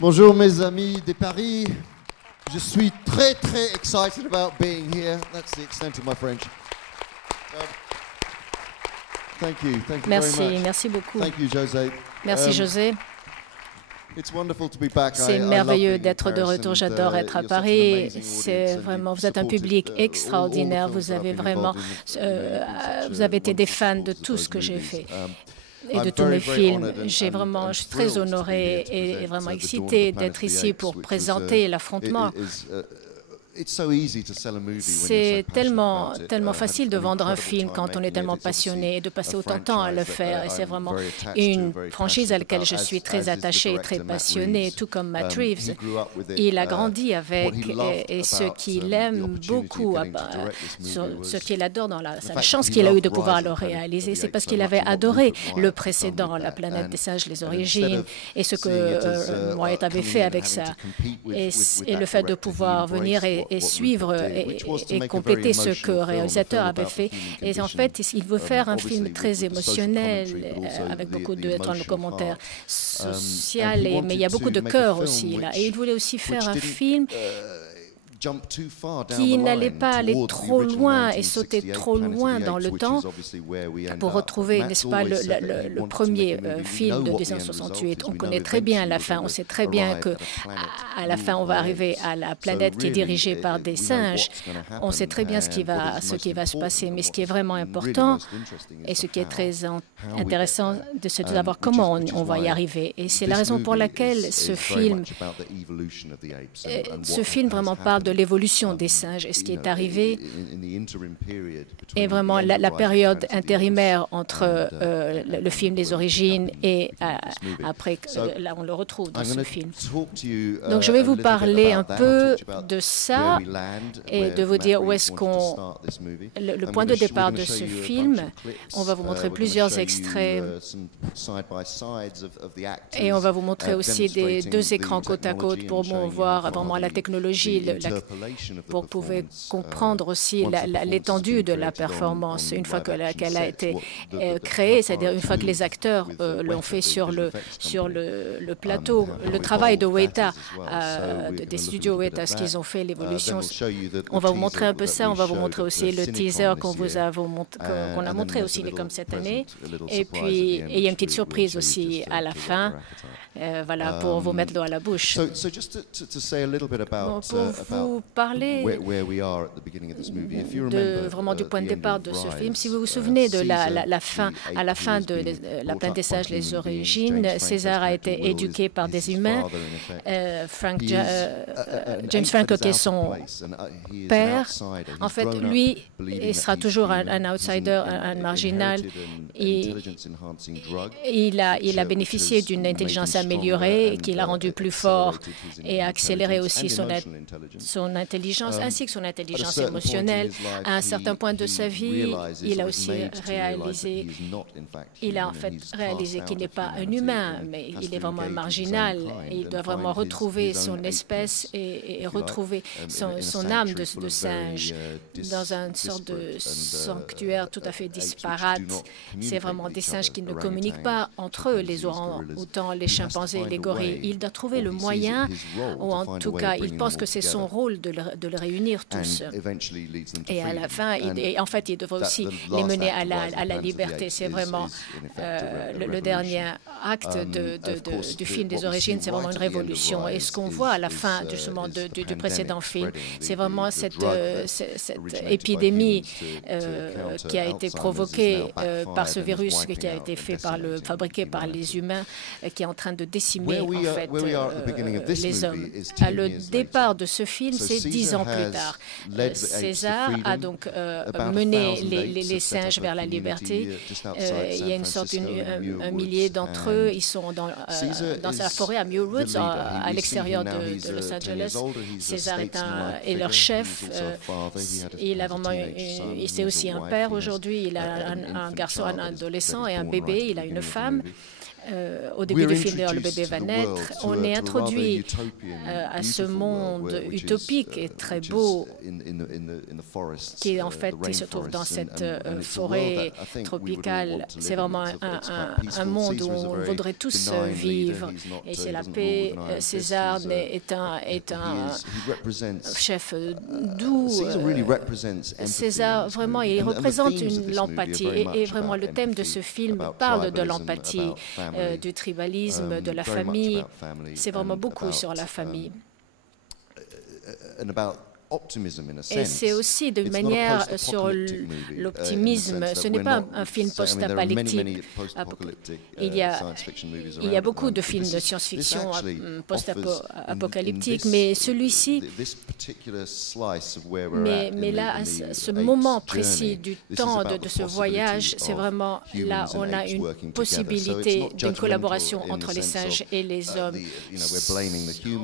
Bonjour mes amis de Paris. Je suis très excited about being here. That's the extent of my French. Thank you very much. Merci beaucoup. Thank you, José. Merci José. C'est merveilleux d'être de retour. J'adore être à Paris. C'est vraiment, vous êtes un public extraordinaire. Vous avez vraiment, vous avez été des fans de tout ce que j'ai fait et de tous mes films. Je suis très honorée et vraiment excitée d'être ici pour présenter L'Affrontement. C'est tellement facile de vendre un film quand on est tellement passionné et de passer autant de temps à le faire. Et c'est vraiment une franchise à laquelle je suis très attachée et très passionnée, tout comme Matt Reeves. Il a grandi avec, et ce qu'il aime beaucoup, ce qu'il adore dans la chance qu'il a eue de pouvoir le réaliser, c'est parce qu'il avait adoré le précédent, La planète des singes, les origines, et ce que Wyatt avait fait avec ça. Et le fait de pouvoir venir et suivre et compléter ce que le réalisateur avait fait. Et en fait, il veut faire un film très émotionnel, avec beaucoup de commentaires sociaux, mais il y a beaucoup de cœur aussi là. Et il voulait aussi faire un film qui n'allait pas aller trop loin et sauter trop loin dans le temps pour retrouver, n'est-ce pas, le premier film de 1968. On connaît très bien la fin. On sait très bien qu'à la fin, on va arriver à la planète qui est dirigée par des singes. On sait très bien ce qui va se passer. Mais ce qui est vraiment important et ce qui est très intéressant, c'est de savoir comment on va y arriver. Et c'est la raison pour laquelle ce film vraiment parle de l'évolution des singes et ce qui est arrivé est vraiment la période intérimaire entre le film des origines et après, là on le retrouve dans ce film. Donc je vais vous parler un peu de ça et de vous dire où est-ce le point de départ de ce film. On va vous montrer plusieurs extraits et on va vous montrer aussi des deux écrans côte à côte pour voir vraiment la technologie, pour pouvoir comprendre aussi l'étendue de la performance une fois qu'elle a été créée, c'est-à-dire une fois que les acteurs l'ont fait sur le plateau. Le travail de Weta, des studios Weta, ce qu'ils ont fait, l'évolution. On va vous montrer un peu ça, on va vous montrer aussi le teaser qu'on a montré aussi comme cette année. Et puis, il y a une petite surprise aussi à la fin. Voilà, pour vous mettre l'eau à la bouche. Pour vous parler vraiment du point de départ de ce film, si vous vous souvenez de à la fin de La planète des singes, les origines, César a été éduqué par des humains. James Franco, qui est son père, en fait, lui, il sera toujours un outsider, un marginal. Il a bénéficié d'une intelligence améliorée qui l'a rendu plus fort et a accéléré aussi son intelligence ainsi que son intelligence émotionnelle. À un certain point de sa vie, il a aussi réalisé, qu'il n'est pas un humain, mais il est vraiment un marginal. Et il doit vraiment retrouver son espèce et retrouver son âme de singe dans une sorte de sanctuaire tout à fait disparate. C'est vraiment des singes qui ne communiquent pas entre eux, les orang-outans, les chimpanzés, les gorilles. Il doit trouver le moyen, ou en tout cas, il pense que c'est son rôle de les réunir tous. Et à la fin, en fait, il devrait aussi les mener à la liberté. C'est vraiment le dernier acte du film des origines, c'est vraiment une révolution. Et ce qu'on voit à la fin justement du précédent film, c'est vraiment cette épidémie qui a été provoquée par ce virus qui a été fabriqué par les humains, qui est en train de décimer en fait les hommes. Le départ de ce film, c'est 10 ans plus tard. César a donc mené les singes vers la liberté. Il y a une sorte, un millier d'entre eux, ils sont dans la forêt à Muir Woods, à l'extérieur de Los Angeles. César est leur chef. C'est aussi un père aujourd'hui. Il a un garçon, un adolescent et un bébé. Il a une femme. au début du film, d'ailleurs, le bébé va naître, on est introduit à ce monde utopique et très beau qui, en fait, se trouve dans cette forêt tropicale. C'est vraiment un monde où on voudrait tous vivre. Et c'est la paix. César est un chef doux. César, vraiment, il représente l'empathie. Et vraiment, le thème de ce film parle de l'empathie, du tribalisme, de la famille. C'est vraiment beaucoup sur la famille. Et c'est aussi de manière sur l'optimisme. Ce n'est pas un film post-apocalyptique. Il y a beaucoup de films de science-fiction post-apocalyptiques, mais celui-ci, mais là, à ce moment précis du temps de ce voyage, c'est vraiment là où on a une possibilité d'une collaboration entre les singes et les hommes.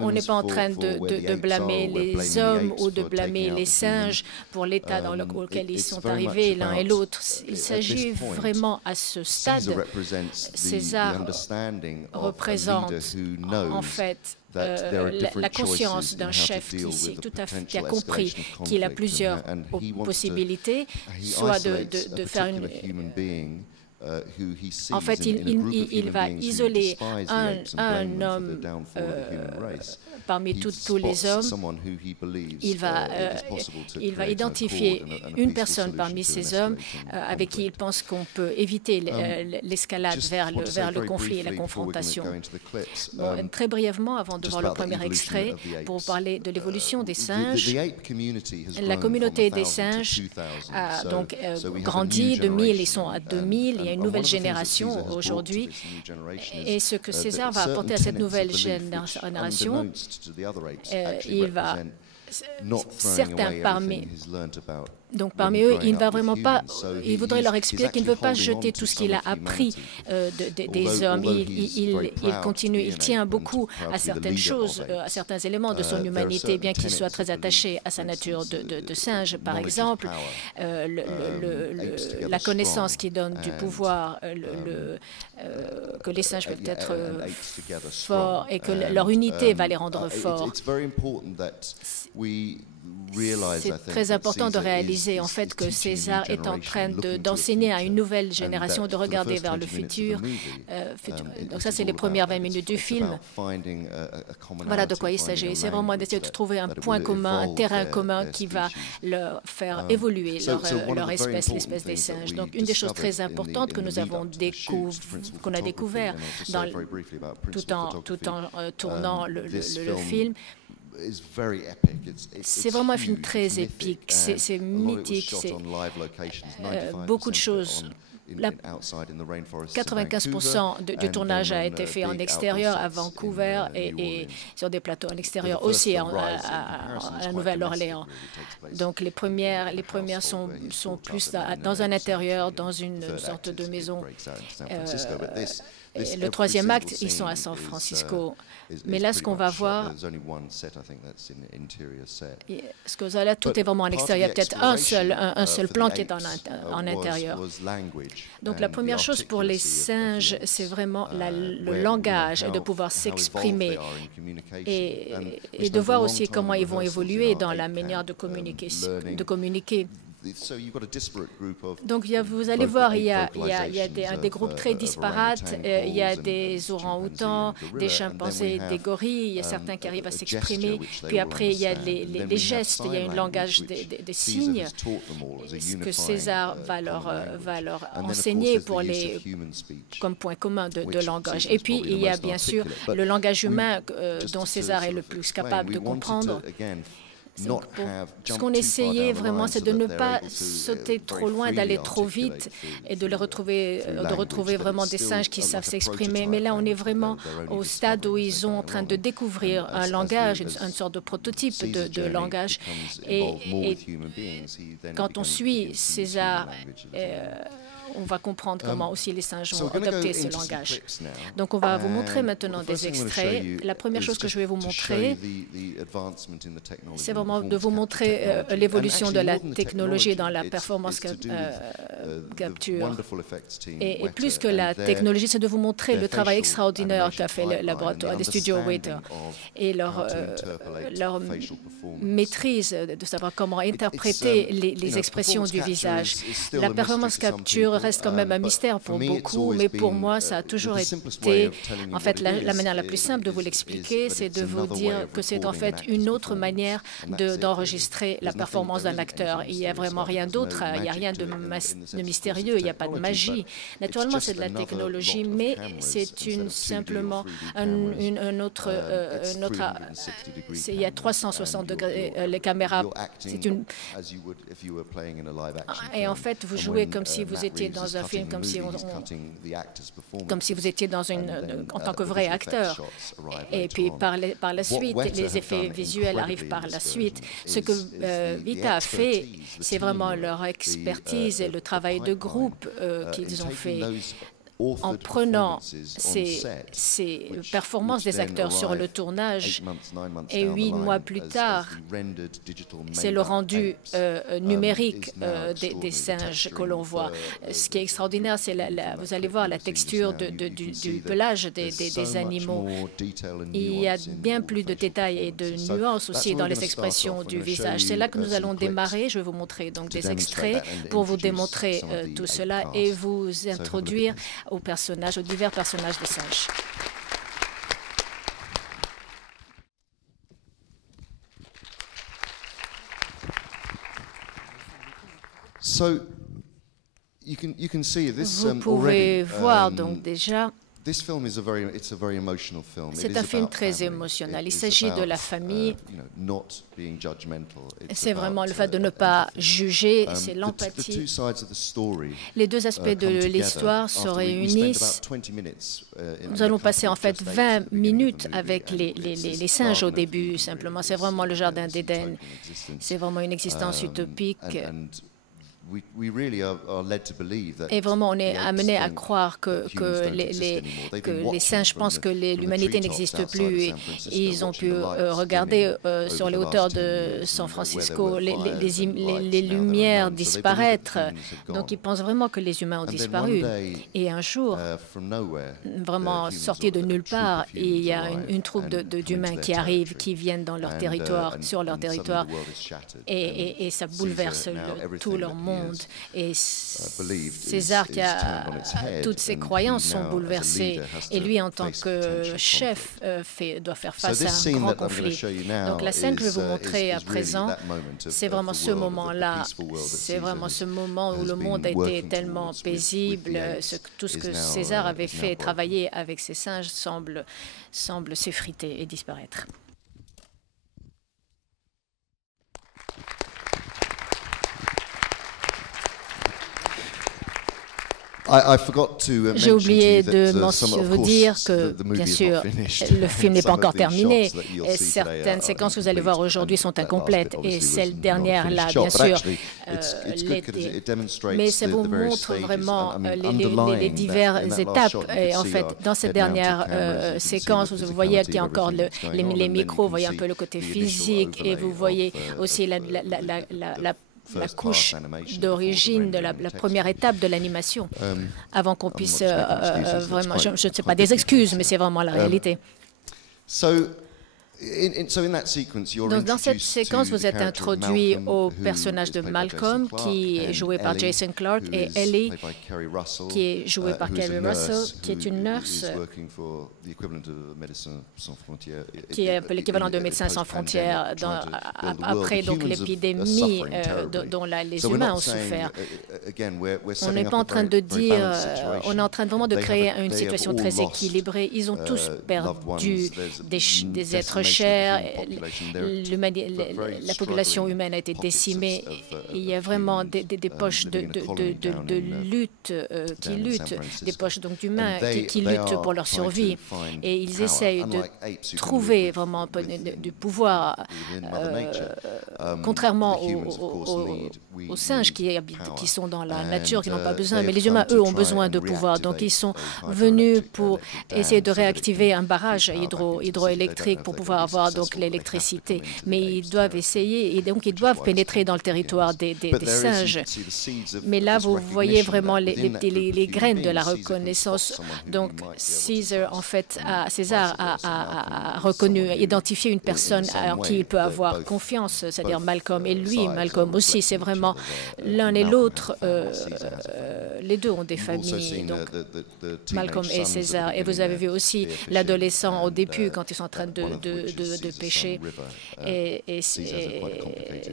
On n'est pas en train de blâmer les hommes ou de blâmer les singes pour l'état dans lequel ils sont arrivés l'un et l'autre. Il s'agit vraiment à ce stade. César représente en fait la conscience d'un chef qui a compris qu'il a plusieurs possibilités, soit de faire une... En fait, il va isoler un homme parmi tous les hommes. Il va identifier une personne parmi ces hommes avec qui il pense qu'on peut éviter l'escalade vers le conflit et la confrontation. Bon, très brièvement, avant de voir le premier extrait, pour parler de l'évolution des singes, la communauté des singes a donc grandi de 1000, ils sont à 2000. Il y a une nouvelle génération aujourd'hui. Et ce que César va apporter à cette nouvelle génération, il va... Certains parmi eux, il ne va vraiment pas, il voudrait leur expliquer qu'il ne veut pas jeter tout ce qu'il a appris des hommes. Il continue, il tient beaucoup à certaines choses, à certains éléments de son humanité, bien qu'il soit très attaché à sa nature de singe. Par exemple, la connaissance qui donne du pouvoir, que les singes peuvent être forts et que leur unité va les rendre forts. C'est très important de réaliser en fait que César est en train d'enseigner à une nouvelle génération de regarder vers le futur. Donc ça, c'est les premières 20 minutes du film. Voilà de quoi il s'agit. C'est vraiment d'essayer de trouver un point commun, un terrain commun qui va leur faire évoluer leur espèce, l'espèce des singes. Donc une des choses très importantes que nous avons qu'on a découvert tout en tournant le film, c'est vraiment un film très épique, c'est mythique, c'est beaucoup de choses. 95% du tournage a été fait en extérieur à Vancouver et sur des plateaux en extérieur aussi à la Nouvelle-Orléans. Donc les premières sont plus dans un intérieur, dans une sorte de maison. Et le troisième acte, ils sont à San Francisco. Mais là, ce qu'on va voir, tout est vraiment en extérieur. Il y a peut-être un seul plan qui est en intérieur. Donc la première chose pour les singes, c'est vraiment le langage, de pouvoir s'exprimer et de voir aussi comment ils vont évoluer dans la manière de communiquer. Donc, vous allez voir, il y a des groupes très disparates. Il y a des orang-outans, des chimpanzés, des gorilles. Il y a certains qui arrivent à s'exprimer. Puis après, il y a les gestes. Il y a un langage des signes. Ce que César va leur enseigner comme point commun de langage. Et puis, il y a bien sûr le langage humain dont César est le plus capable de comprendre. Ce qu'on essayait vraiment, c'est de ne pas sauter trop loin, d'aller trop vite et de retrouver vraiment des singes qui savent s'exprimer. Mais là, on est vraiment au stade où ils sont en train de découvrir un langage, une sorte de prototype de langage. Et quand on suit César, on va comprendre comment aussi les singes vont adopter ce langage. Donc, on va vous montrer maintenant des extraits. La première chose que je vais vous montrer, c'est vraiment de vous montrer l'évolution de la technologie dans la performance capture. Et plus que la technologie, c'est de vous montrer le travail extraordinaire qu'a fait le laboratoire des studios Weta et leur maîtrise de savoir comment interpréter les expressions du visage. La performance capture reste quand même un mystère pour beaucoup, mais pour moi, ça a toujours été, en fait, la manière la plus simple de vous l'expliquer, c'est de vous dire que c'est en fait une autre manière d'enregistrer la performance d'un acteur. Il n'y a vraiment rien d'autre, il n'y a rien de mystérieux, il n'y a pas de magie. Naturellement, c'est de la technologie, mais c'est simplement un autre il y a 360 degrés, les caméras, et en fait, vous jouez comme si vous étiez dans un film, comme si vous étiez en tant que vrai acteur. Et puis, par la suite, les effets visuels arrivent par la suite. Ce que Weta a fait, c'est vraiment leur expertise et le travail de groupe qu'ils ont fait. En prenant ces performances des acteurs sur le tournage, et 8 mois plus tard, c'est le rendu numérique des singes que l'on voit. Ce qui est extraordinaire, c'est, vous allez voir, la texture du pelage des animaux. Il y a bien plus de détails et de nuances aussi dans les expressions du visage. C'est là que nous allons démarrer. Je vais vous montrer donc des extraits pour vous démontrer tout cela et vous introduire aux divers personnages des singes. Vous pouvez voir donc déjà. C'est un film très émotionnel. Il s'agit de la famille. C'est vraiment le fait de ne pas juger, c'est l'empathie. Les deux aspects de l'histoire se réunissent. Nous allons passer en fait 20 minutes avec les singes au début, simplement. C'est vraiment le jardin d'Éden. C'est vraiment une existence utopique. Et vraiment, on est amené à croire que les singes pensent que l'humanité n'existe plus. Et ils ont pu regarder sur les hauteurs de San Francisco les lumières disparaître. Donc, ils pensent vraiment que les humains ont disparu. Et un jour, vraiment sortis de nulle part, il y a une troupe d'humains qui arrivent, qui viennent dans leur territoire, sur leur territoire, et ça bouleverse tout leur monde. Et César, qui a toutes ses croyances, sont bouleversées. Et lui, en tant que chef, doit faire face à un grand conflit. Donc la scène que je vais vous montrer à présent, c'est vraiment ce moment-là. C'est vraiment ce moment où le monde a été tellement paisible. Tout ce que César avait fait, travailler avec ses singes, semble s'effriter et disparaître. J'ai oublié de vous dire que, bien sûr, le film n'est pas encore terminé. Et certaines séquences que vous allez voir aujourd'hui sont incomplètes. Et celle dernière-là, bien sûr, l'était. Mais ça vous montre vraiment les diverses étapes. Et en fait, dans cette dernière séquence, vous voyez qu'il y a encore les micros, vous voyez un peu le côté physique, et vous voyez aussi la couche d'origine de la première étape de l'animation, avant qu'on puisse vraiment, je ne sais pas des excuses, mais c'est vraiment la réalité. Donc, dans cette séquence, vous êtes introduit au personnage de Malcolm, qui est joué par Jason Clarke, et Ellie, qui est jouée par Kerry Russell, qui est une nurse, qui est un peu l'équivalent de Médecins sans frontières, après donc l'épidémie dont les humains ont souffert. On n'est pas en train de dire, on est en train vraiment de créer une situation très équilibrée. Ils ont tous perdu des êtres chair, la population humaine a été décimée. Il y a vraiment des poches de lutte qui luttent, des poches d'humains qui luttent pour leur survie. Et ils essayent de trouver vraiment un peu du pouvoir, contrairement aux singes qui sont dans la nature, qui n'ont pas besoin. Mais les humains, eux, ont besoin de pouvoir. Donc, ils sont venus pour essayer de réactiver un barrage hydroélectrique pour pouvoir avoir donc l'électricité. Mais ils doivent essayer, et donc ils doivent pénétrer dans le territoire des singes. Mais là, vous voyez vraiment les graines de la reconnaissance. Donc, César a reconnu, identifié une personne en qui il peut avoir confiance, c'est-à-dire Malcolm. Et lui, Malcolm aussi, c'est vraiment l'un et l'autre. Les deux ont des familles, donc Malcolm et César. Et vous avez vu aussi l'adolescent au début quand ils sont en train de pêcher.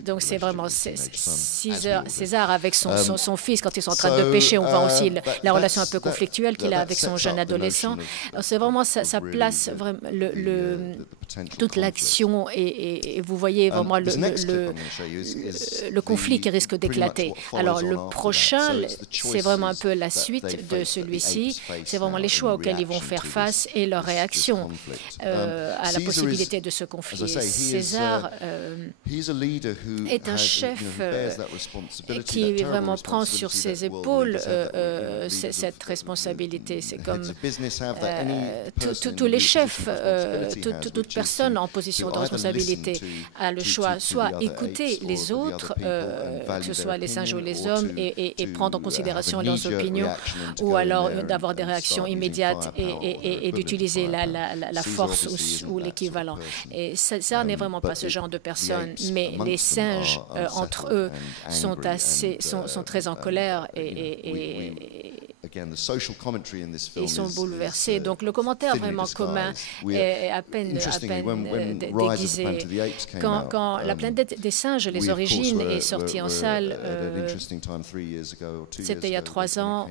Donc c'est vraiment César avec son fils quand ils sont en train de pêcher. On voit aussi la relation un peu conflictuelle qu'il a avec son jeune adolescent. C'est vraiment ça place vraiment toute l'action et vous voyez vraiment le conflit qui risque d'éclater. Alors le prochain, c'est vraiment un peu la suite de celui-ci. C'est vraiment les choix auxquels ils vont faire face et leur réaction à la possibilité de ce conflit. César est un chef qui vraiment prend sur ses épaules cette responsabilité. C'est comme tous les chefs, toute personne en position de responsabilité a le choix, soit écouter les autres, que ce soit les singes ou les hommes, et prendre en considération leurs opinions, ou alors d'avoir des réactions immédiates et d'utiliser la force ou l'équivalent. Et ça n'est vraiment pas ce genre de personne, mais les singes, entre eux, sont très en colère et ils sont bouleversés. Donc le commentaire vraiment commun est à peine déguisé. Quand La planète des singes, les origines, est sortie en salle, c'était il y a 3 ans,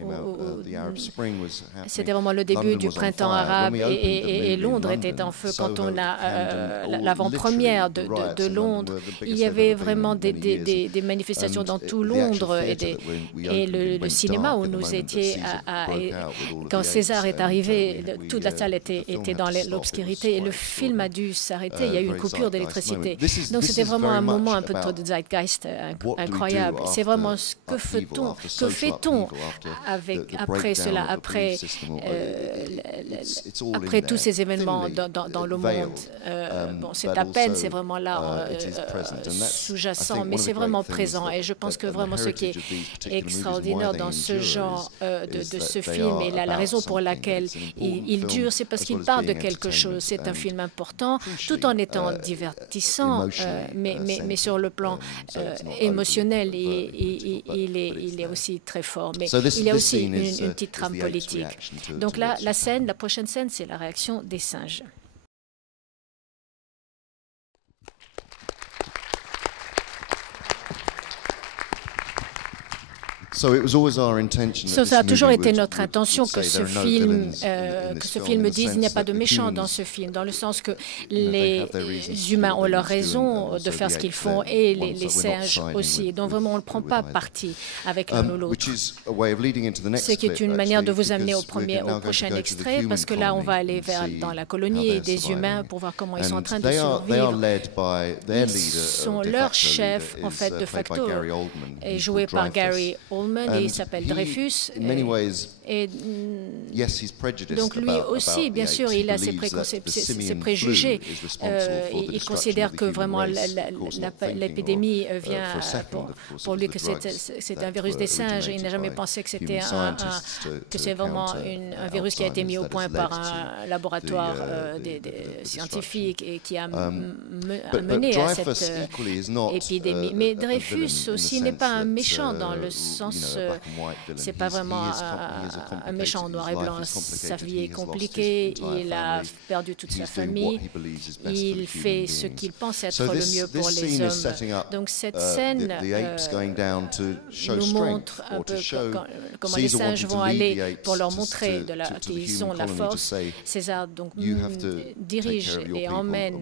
c'était vraiment le début du printemps arabe et Londres était en feu. Quand on a l'avant-première de Londres, il y avait vraiment des manifestations dans tout Londres et le cinéma où nous étions, quand César est arrivé, toute la salle était dans l'obscurité et le film a dû s'arrêter. Il y a eu une coupure d'électricité. Donc c'était vraiment un moment un peu de zeitgeist incroyable. C'est vraiment que fait-on après cela, après tous ces événements dans le monde. C'est à peine, c'est vraiment là sous-jacent, mais c'est vraiment présent. Et je pense que vraiment ce qui est extraordinaire dans ce genre de ce film et la raison pour laquelle il dure, c'est parce qu'il parle de quelque chose. C'est un film important, tout en étant divertissant, mais sur le plan émotionnel, il est aussi très fort. Mais il y a aussi une petite trame politique. Donc là, la prochaine scène, c'est la réaction des singes. Ça a toujours été notre intention que ce film dise il n'y a pas de méchants dans ce film, dans le sens que les humains ont leur raison de faire ce qu'ils font et les singes aussi. Donc vraiment, on ne prend pas parti avec l'un ou l'autre. Ce qui est une manière de vous amener au prochain extrait, parce que là, on va aller dans la colonie des humains pour voir comment ils sont en train de survivre. Leur chef, en fait, de facto, est joué par Gary Oldman. Et il s'appelle Dreyfus. Et donc lui aussi, bien sûr, il a ses préjugés. Il considère que vraiment l'épidémie vient pour lui que c'est un virus des singes. Il n'a jamais pensé que c'est vraiment un virus qui a été mis au point par un laboratoire des scientifiques et qui a mené à cette épidémie. Mais Dreyfus aussi n'est pas un méchant dans le sens violence. C'est pas vraiment un méchant en noir et blanc. Sa vie est compliquée. Il a perdu toute sa famille. Il fait ce qu'il pense être le mieux pour les hommes. Donc cette scène nous montre un peu comment les singes vont aller pour leur montrer qu'ils ont la force. César donc dirige et emmène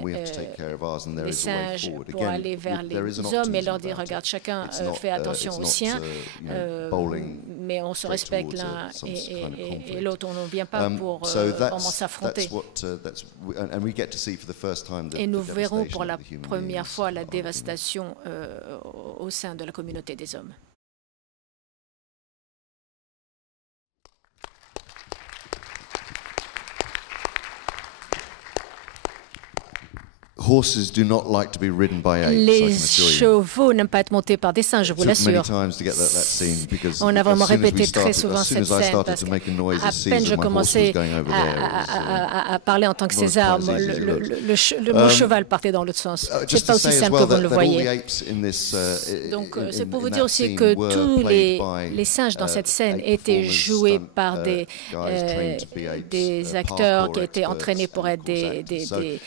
les singes pour aller vers les hommes et leur dire, regarde, chacun fait attention au sien, mais on se respecte l'un et l'autre, on ne vient pas pour vraiment s'affronter. Et nous verrons pour la première fois la dévastation au sein de la communauté des hommes. Les chevaux n'aiment pas être montés par des singes, je vous l'assure. On a vraiment répété très souvent cette scène parce qu'à peine je commençais à parler en tant que César, le mot cheval partait dans l'autre sens. C'est pas aussi simple que vous le voyez. Donc c'est pour vous dire aussi que tous les singes dans cette scène étaient joués par des acteurs qui étaient entraînés pour être des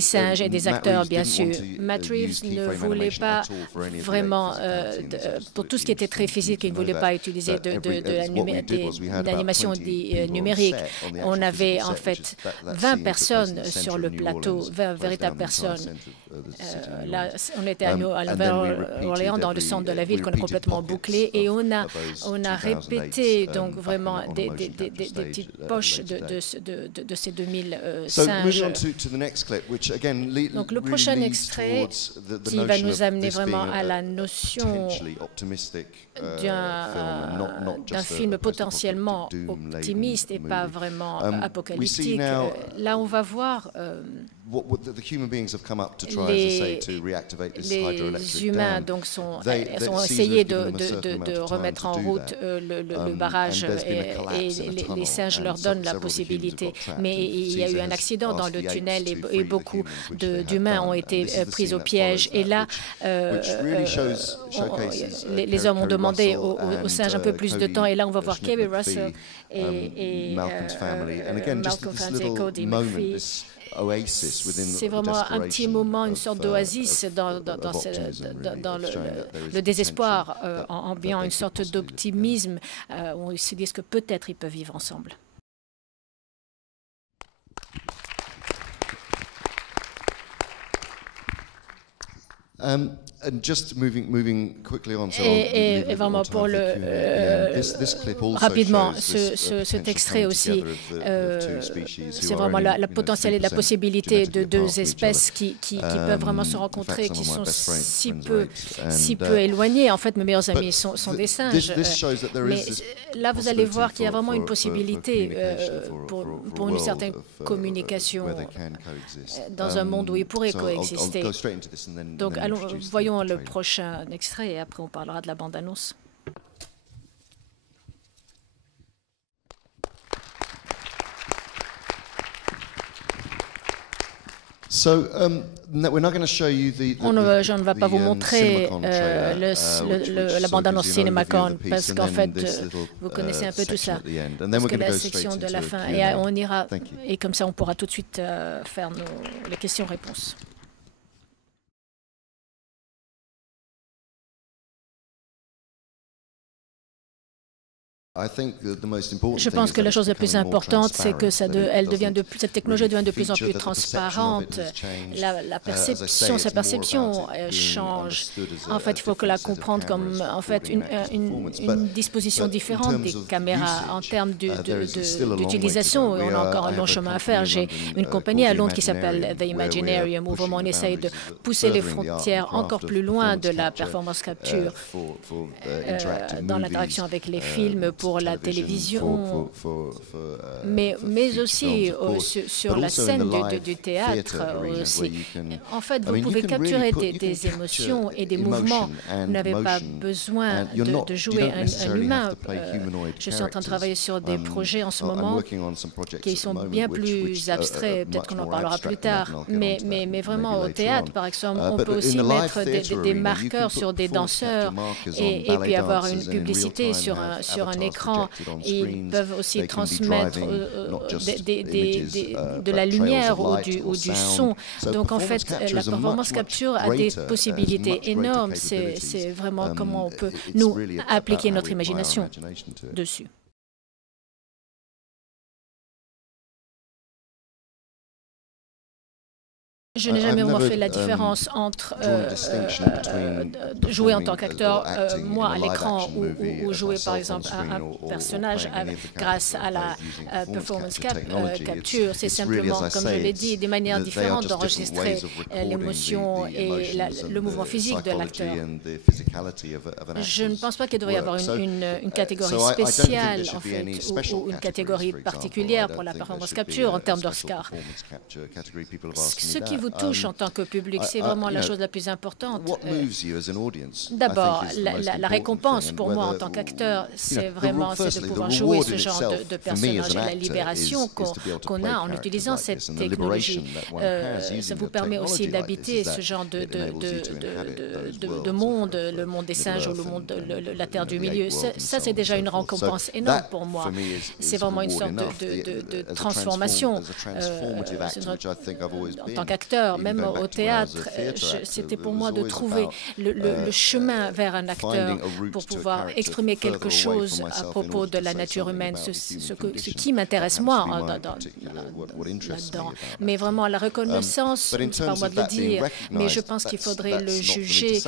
singes et des acteurs, bien sûr. Matt Reeves ne voulait pas vraiment, pour tout ce qui était très physique, il ne voulait pas utiliser d'animation numérique. On avait en fait 20 personnes sur le plateau, 20 véritables personnes. Là, on était à Nouvelle-Orléans, dans le centre de la ville, qu'on a complètement bouclé, et on a répété donc vraiment des petites poches de ces 2000 singes. Donc le prochain extrait qui va nous amener vraiment à la notion d'un film potentiellement optimiste et pas vraiment apocalyptique. Là, on va voir les humains donc ont essayé de remettre en route le barrage et les singes leur donnent la possibilité. Mais il y a eu un accident dans le tunnel et beaucoup d'humains ont été pris au piège. Et là, les hommes ont demandé aux singes un peu plus de temps. Et là, on va voir Kerry Russell et Malcolm Fancy et Cody McPhee. C'est vraiment un petit moment, une sorte d'oasis dans le désespoir ambiant, une sorte d'optimisme où ils se disent que peut-être ils peuvent vivre ensemble. Et vraiment pour rapidement, cet extrait aussi, c'est vraiment la potentialité, la possibilité de deux espèces qui peuvent vraiment se rencontrer, qui sont si peu éloignées. En fait, mes meilleurs amis sont des singes. Mais là, vous allez voir qu'il y a vraiment une possibilité pour une certaine communication dans un monde où ils pourraient coexister. Donc, voyons le prochain extrait et après on parlera de la bande-annonce. Je ne vais pas vous montrer la bande-annonce CinemaCon parce qu'en fait, vous connaissez un peu tout ça. Parce que la section de la fin, et on ira, et comme ça on pourra tout de suite faire les questions-réponses. Je pense que la chose la plus importante, c'est que cette technologie devient de plus en plus transparente. Sa perception change. En fait, il faut que la comprendre comme en fait une disposition différente des caméras en termes d'utilisation. On a encore un long chemin à faire. J'ai une compagnie à Londres qui s'appelle The Imaginarium, où vraiment on essaye de pousser les frontières encore plus loin de la performance capture dans l'interaction avec les films pour la télévision, mais aussi sur la scène du théâtre aussi. En fait, vous pouvez capturer des émotions et des mouvements. Vous n'avez pas besoin de jouer un humain. Je suis en train de travailler sur des projets en ce moment qui sont bien plus abstraits, peut-être qu'on en parlera plus tard, mais vraiment au théâtre, par exemple, on peut aussi mettre des marqueurs sur des danseurs et puis avoir une publicité sur un écran. Ils peuvent aussi transmettre de la lumière ou du son. Donc, en fait, la performance capture a des possibilités énormes. C'est vraiment comment on peut, nous, appliquer notre imagination dessus. Je n'ai jamais vraiment fait la différence entre jouer en tant qu'acteur, moi, à l'écran, ou jouer, par exemple, un personnage grâce à la performance capture. C'est simplement, comme je l'ai dit, des manières différentes d'enregistrer l'émotion et le mouvement physique de l'acteur. Je ne pense pas qu'il devrait y avoir une catégorie spéciale, en fait, ou une catégorie particulière pour la performance capture en termes d'Oscar. Ce qui vous touche en tant que public, c'est vraiment la chose la plus importante. D'abord, la récompense pour moi en tant qu'acteur, c'est de pouvoir jouer ce genre de personnage. La libération qu'on a en utilisant cette technologie, ça vous permet aussi d'habiter ce genre de monde, le monde des singes ou le monde de la Terre du Milieu. Ça, c'est déjà une récompense énorme pour moi. C'est vraiment une sorte de transformation en tant qu'acteur. Même au théâtre, c'était pour moi de trouver le chemin vers un acteur pour pouvoir exprimer quelque chose à propos de la nature humaine, ce qui m'intéresse moi là-dedans. Mais vraiment, la reconnaissance, ce n'est pas moi de le dire, mais je pense qu'il faudrait le juger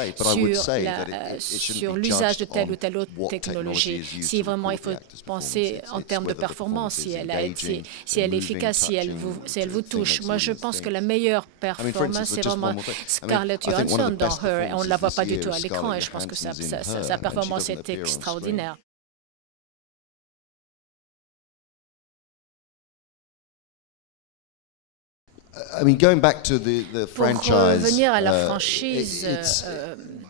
sur l'usage de telle ou telle autre technologie. Si vraiment il faut penser en termes de performance, si elle est efficace, si elle vous touche. Moi, je pense que la meilleure performance, c'est vraiment Scarlett Johansson dans Her. On ne la voit pas du tout à l'écran et je pense que sa performance est extraordinaire. Pour revenir à la franchise,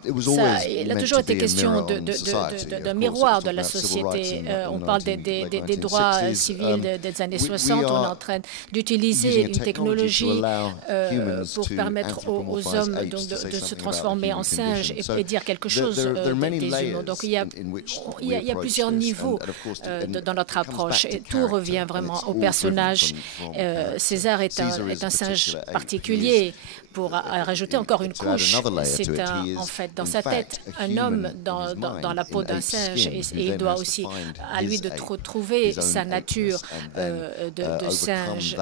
il a toujours été question d'un miroir de la société. On parle des droits civils des années 60. On est en train d'utiliser une technologie pour permettre aux hommes de se transformer en singes et dire quelque chose des humains. Donc il y a plusieurs niveaux dans notre approche et tout revient vraiment au personnage. César est un singe particulier. Pour rajouter encore une couche, c'est en fait dans sa tête un homme dans la peau d'un singe et il doit aussi à lui de trouver sa nature de singe.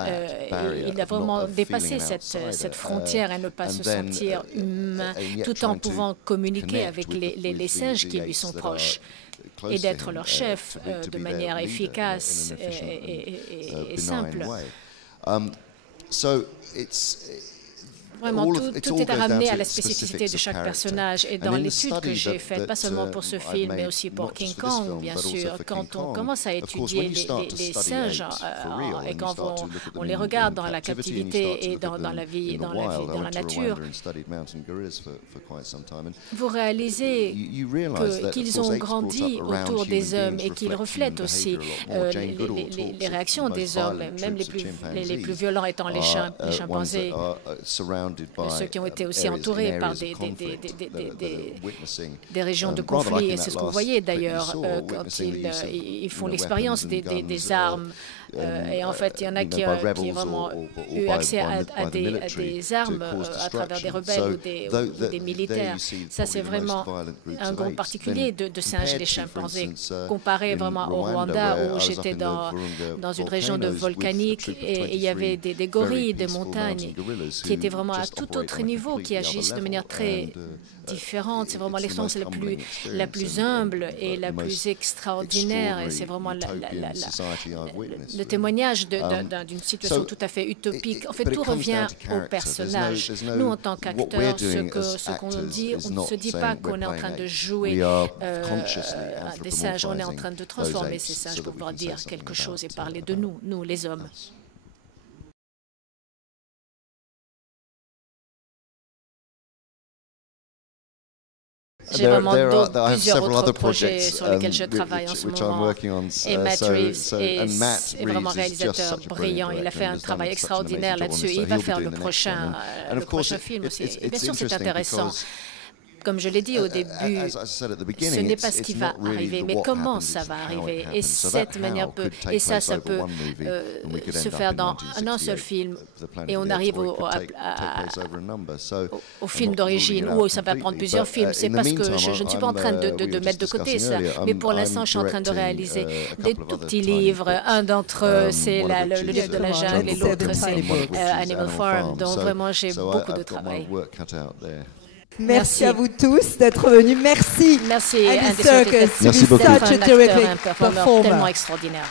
Il a vraiment dépassé cette frontière et ne pas se sentir humain tout en pouvant communiquer avec les singes qui lui sont proches et d'être leur chef de manière efficace et simple. Vraiment, tout est à ramener à la spécificité de chaque personnage. Et dans l'étude que j'ai faite, pas seulement pour ce film, mais aussi pour King Kong, bien sûr, quand on commence à étudier les singes et quand on les regarde dans la captivité et dans la vie, dans la nature, vous réalisez qu'ils ont grandi autour des hommes et qu'ils reflètent aussi les réactions des hommes, même les plus violents étant les chimpanzés. Ceux qui ont été aussi entourés par des régions de conflit. Et c'est ce que vous voyez d'ailleurs quand ils font l'expérience des armes. Et en fait, il y en a qui ont vraiment eu accès à des armes à travers des rebelles ou des militaires. Ça, c'est vraiment un groupe particulier de singes et des chimpanzés, comparé vraiment au Rwanda, où j'étais dans une région volcanique et il y avait des gorilles des montagnes qui étaient vraiment à tout autre niveau, qui agissent de manière très différente. C'est vraiment l'expérience la plus humble et la plus extraordinaire. Et c'est vraiment le témoignage d'une situation tout à fait utopique. En fait, tout revient au personnage. Nous, en tant qu'acteurs, ce qu'on dit, on ne se dit pas qu'on est en train de jouer des singes, on est en train de transformer ces singes pour pouvoir dire quelque chose et parler de nous, nous les hommes. J'ai vraiment plusieurs autres projets sur lesquels je travaille en ce moment. Et Matt Reeves est vraiment réalisateur brillant. Il a fait un travail extraordinaire là-dessus. Il va faire le prochain film aussi. Et bien sûr, c'est intéressant. Comme je l'ai dit au début, ce n'est pas ce qui va arriver, mais comment ça va arriver. Et cette manière peut, et ça peut se faire dans un seul film, et on arrive au film d'origine, où ça va prendre plusieurs films. C'est parce que je ne suis pas en train de mettre de côté ça, mais pour l'instant, je suis en train de réaliser des tout petits livres. Un d'entre eux, c'est le livre de la jungle, et l'autre, c'est Animal Farm. Donc vraiment, j'ai beaucoup de travail. Merci à vous tous d'être venus. Merci. Merci, Andy Serkis. Merci beaucoup. Such a terrific performer. Tellement extraordinaire.